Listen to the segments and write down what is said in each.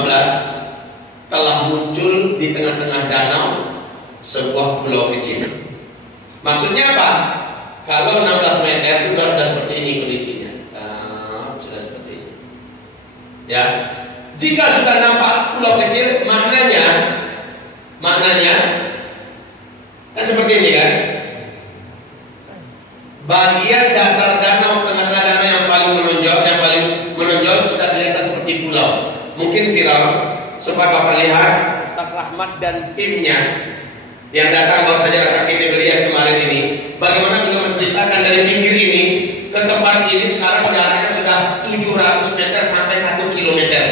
2015 telah muncul di tengah-tengah danau sebuah pulau kecil. Maksudnya apa? Kalau 16 meter itu sudah seperti ini kondisinya. Sudah seperti ini. Ya. Jika sudah nampak pulau kecil, maknanya kan seperti ini kan? Bagian dasar danau, tengah-tengah danau yang paling menonjol sudah kelihatan seperti pulau. Mungkin viral, sempat Bapak lihat Ustaz Rahmat dan timnya yang datang baru saja datang ke Ilyas kemarin ini. Bagaimana beliau menceritakan dari pinggir ini ke tempat ini sekarang jaraknya sudah 700 meter sampai 1 kilometer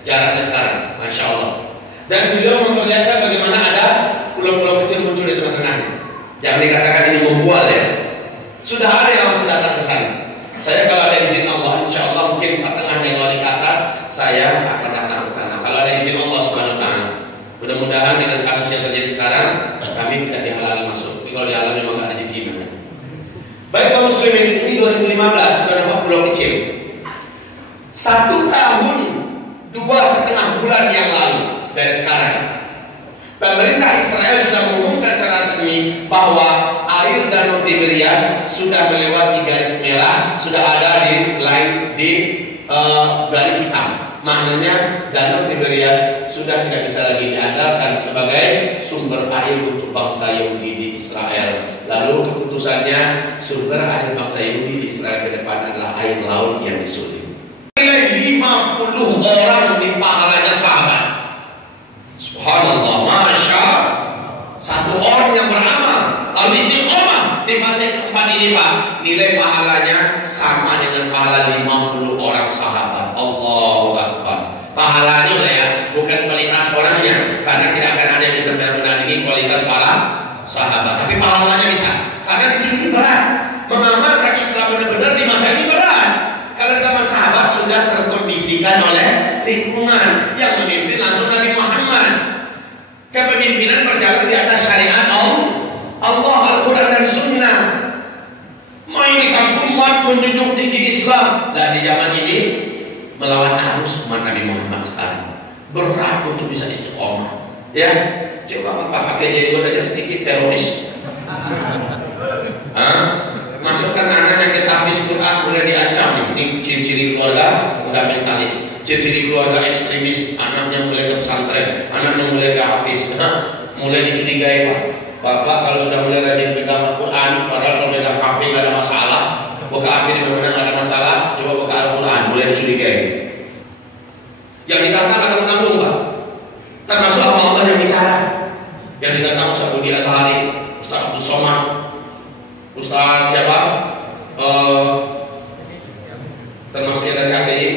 jaraknya sekarang, Masya Allah. Dan beliau memperlihatkan bagaimana ada pulau-pulau kecil muncul di tengah-tengahnya. Jangan dikatakan ini membual ya. Sudah ada yang langsung datang ke sana. Saya kalau ada izin Allah, insya Allah mungkin pertengahan Januari ke atas, saya akan datang ke sana. Kalau ada izin Allah Subhanahu wa Ta'ala. Mudah-mudahan dengan kasus yang terjadi sekarang, kami tidak dihalangi masuk. Tapi kalau dihalangi memang nggak rezeki namanya. Baik kaum muslimin, ini 2015 sudah ada pulau kecil. 1 tahun 2,5 bulan yang lalu dari sekarang, pemerintah Israel sudah mengumumkan secara resmi bahwa air Danau Tiberias sudah melewati garis merah, sudah ada di garis hitam. Maknanya Danau Tiberias sudah tidak bisa lagi diandalkan sebagai sumber air untuk bangsa Yahudi di Israel. Lalu keputusannya sumber air bangsa Yahudi di Israel ke depan adalah air laut yang disulih. Nilai 50 orang di pahalanya sahabat. Subhanallah, Masya. Satu orang yang beramal lalu istiqomah di fase keempat ini Pak, nilai pahalanya sama dengan pahala 50 orang sahabat. Allahu Akbar. Pahalanya lah ya, bukan kualitas orangnya, karena tidak akan ada yang bisa menandingi kualitas para sahabat. Tapi pahalanya bisa, karena di sini berat. Mengamalkan Islam benar-benar di masa ini berat. Kalau zaman sahabat sudah terkondisikan oleh lingkungan yang memimpin langsung Nabi Muhammad. Kepemimpinan berjalan di atas syariat Allah, Al-Quran dan Sunnah. Mayoritas umat menjunjung tinggi Islam. Dan di zaman ini melawan arus umat Nabi Muhammad sekarang berat untuk bisa istiqomah. Ya, coba Bapak pakai jenggot aja sedikit teroris. Masukkan anaknya ke tahfiz Quran mulai diancam. Ini ciri-ciri keluarga fundamentalis. Ciri-ciri keluarga ekstremis, anaknya mulai ke pesantren, anaknya mulai ke hafiz, mulai dicurigai Pak. Bapak kalau sudah mulai rajin pegang Al-Quran, padahal kalau pegang HP nggak ada masalah, buka HP di mana nggak ada masalah, coba buka Al-Quran, mulai dicurigai. Yang ditantang akan tanggung Pak, termasuk Allah yang bicara. Yang ditantang Ustaz Budi Azhari, Ustaz Abdul Somad, Ustaz siapa? Termasuk yang dari HTI.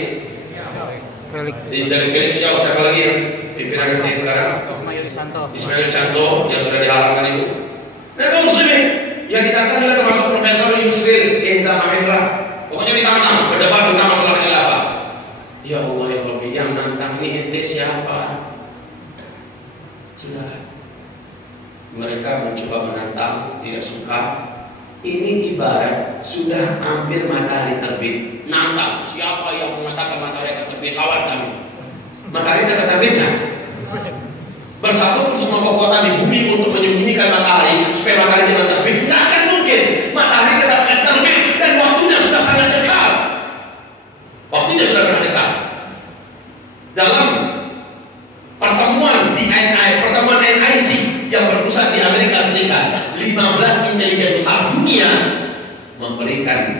Dari Felix ya, siapa lagi ya? Pimpinan nanti sekarang Ismail Santo yang sudah diharamkan itu. Dan kaum muslimin yang ditantang juga termasuk Profesor Yusril Enza Mahendra. Pokoknya ditantang berdebat tentang masalah khilafah. Ya Allah ya Rabbi, yang nantang ini ente siapa? Sudah. Mereka mencoba menantang, tidak suka. Ini ibarat sudah hampir matahari terbit, nantang siapa yang mengatakan matahari akan terbit, lawan kami. Matahari akan terbit kan? Bersatu pun semua kekuatan di bumi untuk menyembunyikan matahari supaya matahari jangan terbit, nggak akan mungkin. Matahari tetap akan terbit dan waktunya sudah sangat dekat. Waktunya sudah sangat dekat. Dalam pertemuan di pertemuan NIC yang berpusat di Amerika Serikat, 15 intelijen besar dunia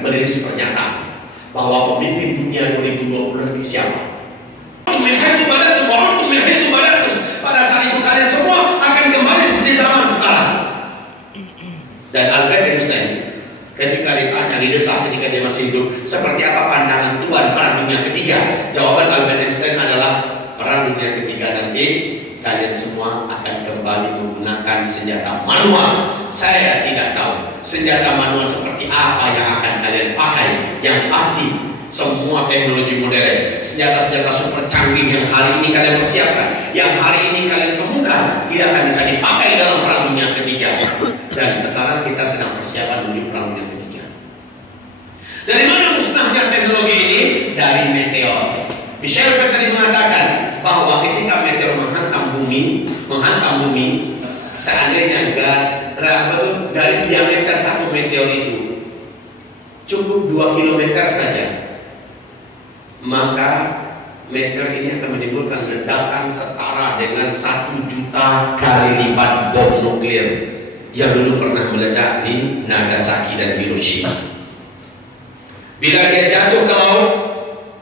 merilis pernyataan bahwa pemimpin dunia 2020 nanti siapa? Pada saat itu kalian semua akan kembali seperti zaman sekarang. Dan Albert Einstein ketika ditanya, didesak ketika dia masih hidup, seperti apa pandangan Tuhan perang dunia ketiga? Jawaban Albert Einstein adalah perang dunia ketiga nanti kalian semua akan kembali menggunakan senjata manual. Saya tidak tahu senjata manual seperti apa yang akan kalian pakai. Yang pasti semua teknologi modern, senjata-senjata super canggih yang hari ini kalian persiapkan, yang hari ini kalian temukan, tidak akan bisa dipakai dalam perang dunia ketiga. Dan sekarang kita sedang persiapan menuju perang dunia ketiga. Dari mana musnahnya teknologi ini? Dari meteor. Michel Petri mengatakan bahwa ketika meteor menghantam bumi, seandainya garis diameter satu meteor itu cukup 2 kilometer saja, maka meteor ini akan menimbulkan ledakan setara dengan 1 juta kali lipat bom nuklir yang dulu pernah meledak di Nagasaki dan Hiroshima. Bila dia jatuh ke laut,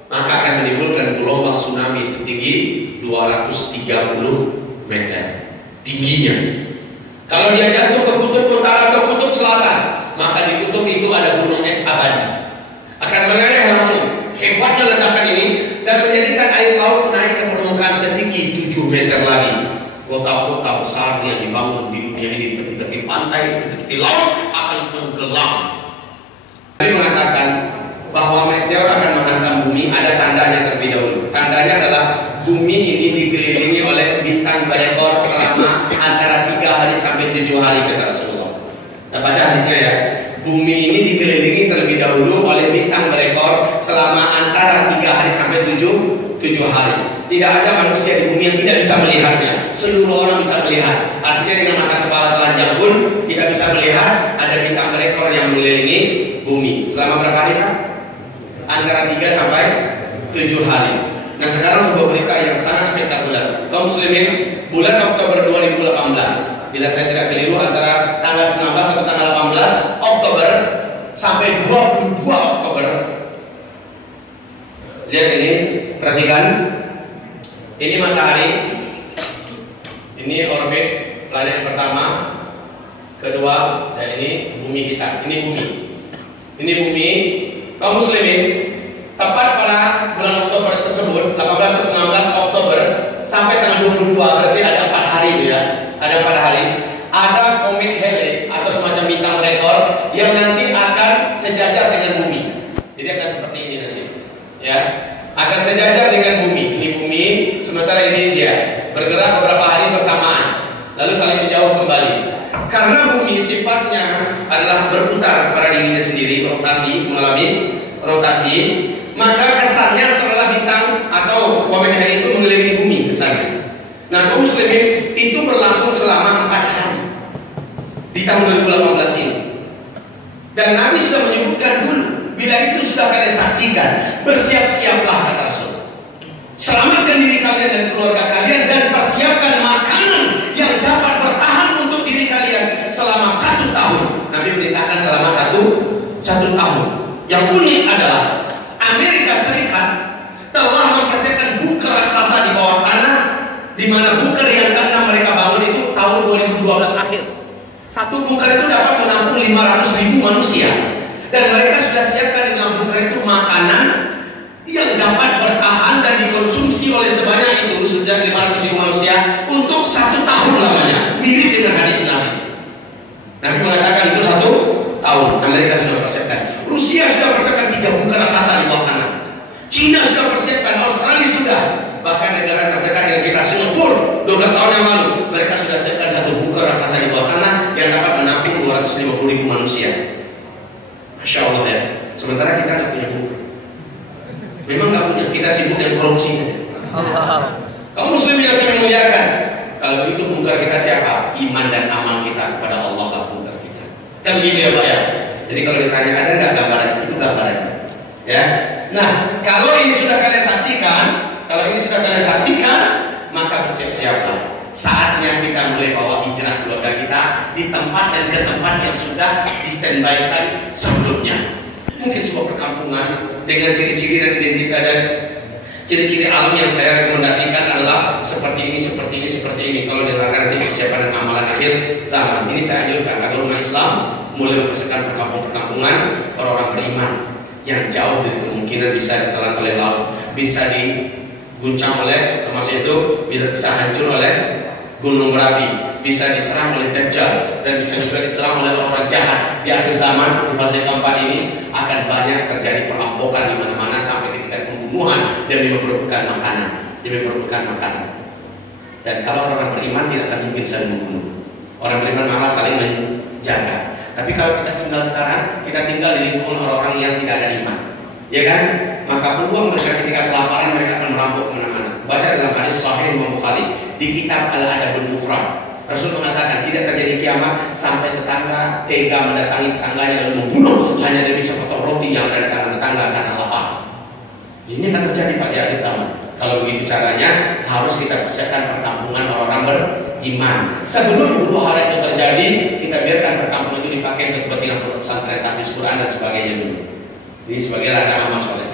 maka akan menimbulkan gelombang tsunami setinggi 230 meter tingginya. Kalau dia jatuh ke kutub utara atau kutub selatan, maka di kutub itu ada gunung es abadi, akan meleleh langsung. Hebatnya ledakan ini dan menjadikan air laut naik ke permukaan setinggi 7 meter lagi. Kota-kota besar yang dibangun di dunia ini di tepi-tepi pantai, di tepi laut akan tenggelam. Nabi mengatakan bahwa meteor akan menghantam bumi, ada tandanya terlebih dahulu. Tandanya adalah bumi ini dikelilingi oleh bintang berekor selama antara 3 hari sampai 7 hari, kata Rasulullah. Kita baca hadisnya ya. Bumi ini dikelilingi terlebih dahulu oleh bintang berekor selama antara 3 hari sampai 7 hari. Tidak ada manusia di bumi yang tidak bisa melihatnya. Seluruh orang bisa melihat. Artinya dengan mata kepala telanjang pun tidak bisa melihat ada bintang berekor yang mengelilingi bumi. Selama berapa hari kan? Antara 3 sampai 7 hari. Nah, sekarang sebuah berita yang sangat spektakuler. Kaum muslimin, bulan Oktober 2018, bila saya tidak keliru antara tanggal 19 atau tanggal 18 Oktober sampai 22 Oktober. Lihat ini, perhatikan. Ini matahari, ini orbit planet pertama, kedua, dan ini bumi kita. Ini bumi. Ini bumi. Kaum muslimin, tepat pada bulan Oktober tersebut, 18 atau 19 Oktober sampai tanggal 22, berarti ada 4 hari ya. Ada 4 hari. Ada komet Halley atau semacam bintang berekor yang nanti akan sejajar dengan bumi. Jadi akan seperti ini nanti. Ya. Akan sejajar dengan bumi. Ini bumi, sementara ini dia bergerak beberapa hari bersamaan, lalu saling menjauh kembali. Karena bumi sifatnya adalah berputar pada dirinya sendiri, mengalami rotasi, maka kesannya setelah bintang atau komet Halley itu mengelilingi bumi kesannya. Nah, kaum muslimin, itu berlangsung selama 4 hari di tahun 2018 ini. Dan Nabi sudah menyebutkan dulu, bila itu sudah kalian saksikan, bersiap-siaplah, kata Rasul. Selamatkan diri kalian dan keluarga kalian, dan persiapkan makanan yang dapat bertahan untuk diri kalian selama 1 tahun. Nabi perintahkan selama satu tahun. Yang unik adalah Amerika Serikat telah mempersiapkan bunker raksasa di bawah tanah, di mana bunker yang karena mereka bangun itu tahun 2012 akhir. Satu bunker itu dapat menampung 500.000 manusia, dan mereka sudah siapkan di dalam bunker itu makanan yang dapat bertahan dan dikonsumsi oleh sebanyak itu sudah 500.000 manusia untuk 1 tahun lamanya. Mirip dengan hadis Nabi. Nabi mengatakan itu 1 tahun. Amerika sudah persiapkan. Rusia sudah persiapkan 3 bunker raksasa di bawah tanah. Cina sudah persiapkan. Australia sudah. Bahkan negara terdekat dengan kita, Singapura, 12 tahun yang lalu, mereka sudah siapkan 1 bunker raksasa di bawah tanah yang dapat menampung 250.000 manusia. Masya Allah ya. Sementara kita nggak punya bunker. Memang nggak punya. Kita sibuk dengan korupsi saja. Kaum muslimin yang kami muliakan, kalau itu bunker kita siapa? Iman dan amal kita kepada Allah lah bunker kita. Dan begitu ya Pak ya. Jadi kalau ditanya ada nggak gambaran, itu gambarannya. Ya. Nah, kalau ini sudah kalian saksikan, maka bersiap-siaplah. Saatnya kita mulai bawa hijrah keluarga kita di tempat dan ke tempat yang sudah di-standby-kan sebelumnya. Mungkin sebuah perkampungan dengan ciri-ciri dan identitas dan ciri-ciri alam yang saya rekomendasikan adalah seperti ini. Kalau dilakukan nanti persiapan dan amalan akhir zaman. Ini saya anjurkan agar umat Islam mulai mempersiapkan perkampungan orang-orang beriman yang jauh dari kemungkinan bisa ditelan oleh laut, bisa diguncang oleh, termasuk itu bisa hancur oleh gunung berapi, bisa diserang oleh Dajjal, dan bisa juga diserang oleh orang-orang jahat. Di akhir zaman, di fase keempat ini akan banyak terjadi perampokan di mana-mana sampai ke tingkat pembunuhan demi memperebutkan makanan. Dan kalau orang beriman tidak akan mungkin saling membunuh. Orang beriman malah saling menjaga. Tapi kalau kita tinggal sekarang, kita tinggal di lingkungan orang-orang yang tidak ada iman, ya kan? maka peluang mereka ketika kelaparan mereka akan merampok kemana-mana. Baca dalam hadis Sahih Imam Bukhari di kitab Al-Adabul Mufrad. Rasul mengatakan tidak terjadi kiamat sampai tetangga tega mendatangi tetangganya lalu membunuh hanya demi sepotong roti yang ada di tangan tetangga karena lapar. Ini akan terjadi Pak di akhir zaman. Kalau begitu caranya harus kita persiapkan perkampungan orang-orang beriman. Sebelum dulu hal itu terjadi, kita biarkan perkampungan itu dipakai untuk kepentingan pesantren, tahfiz Quran dan sebagainya dulu. Ini sebagai langkah amal soleh.